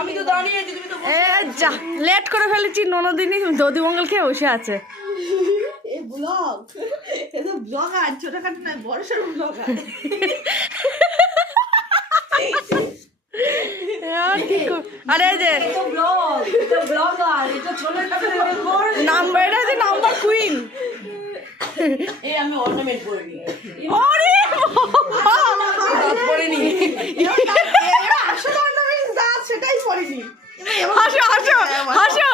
আমি তো দাঁড়িয়ে আছি, তুমি তো যা লেট করে ফেলেছি। ননদিনী দধিমঙ্গল খেয়ে বসে আছে। আরে যে নাম্বার কুইন, আমি অর্নামেন্ট করিনি। সেটাই পড়িনি। হাসো হাসো হাসো,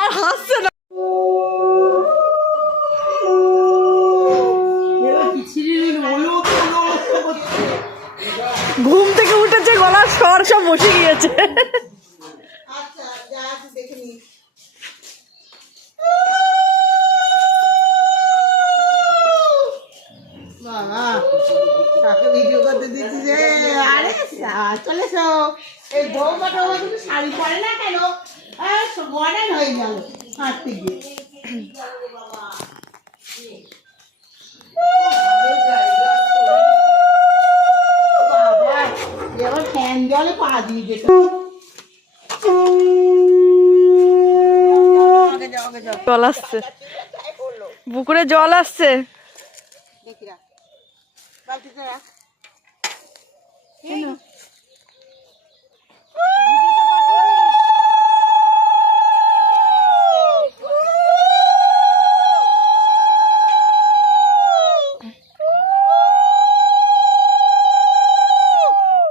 আর হাসছে না। ঘুম থেকে উঠেছে, গলার স্বর সব বসে গিয়েছে। ভিডিও করতে দিচ্ছি যে আরে চলে এসো। এই বউমাটা তুমি শাড়ি পরে না কেন? মডার্ন হয়ে গেল হাঁটতে গিয়ে। এবার ফ্যান জলে পা দিয়ে যেত। জল আসছে, পুকুরে জল আসছে।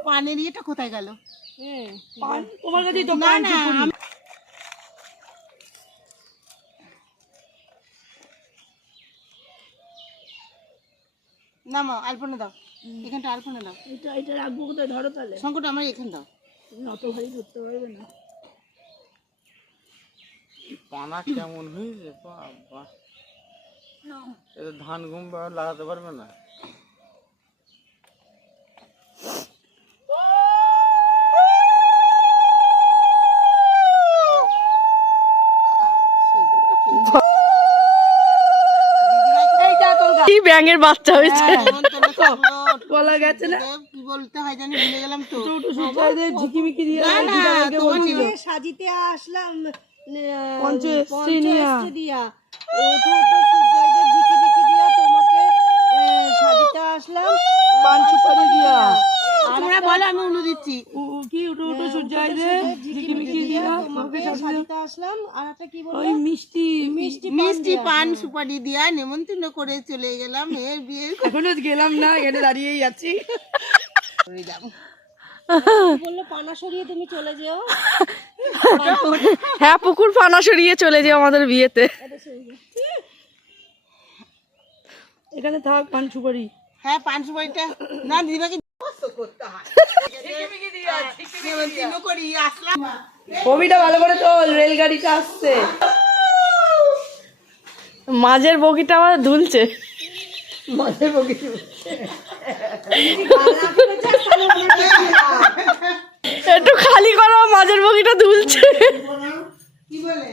পানের ইয়েটা কোথায় গেল? তোমার কাছেই তো। না না, নামো আলপনা দাও, এখানটা আলপনা দাও। এটা রাখবো কোথায়? ধরো তাহলে। সংকট আমার এখান দাও। তুমি অত ভারী করতে পারবে না। পানা কেমন হয়েছে বাবা, এটা ধান গম লাগাতে পারবে না। কি ব্যাঙের বাচ্চা হয়েছে, বলা গেছে না? কি বলতে হয় জানি, ভুলে গেলাম তো। ঝিকিমিকি দিয়ে সাজিতে আসলাম পঞ্চশ্রী দিয়া ঝিকিমিকি দিয়া তোমাকে সাজিতে আসলাম পান সুপারি দিয়া। তোমরা বলো, আমি উলু দিচ্ছি। কি উঠো উঠো সূর্যায় দে ঝিকিমিকি দিয়া তোমাকে সাজিতে আসলাম। আর একটা কি বলবো, ওই মিষ্টি মিষ্টি পান সুপারি দিয়া নেমন্তন্ন করে চলে গেলাম। এর বিয়ে এখনো গেলাম না, এখানে দাঁড়িয়েই আছি। বললো পানা সরিয়ে তুমি চলে যেও। হ্যাঁ, পুকুর পানা সরিয়ে চলে যাও আমাদের বিয়েতে। এখানে থাক পান সুপারি। হ্যাঁ, পান সুপারিটা না দিদিভাইকে করতে হয়। নেমন্তন্ন করি আসলাম। ছবিটা ভালো করে চল, রেলগাড়িটা আসছে। মাঝের বগিটা আবার দুলছে। একটু খালি করো, মাঝের বগিটা দুলছে। কি বলে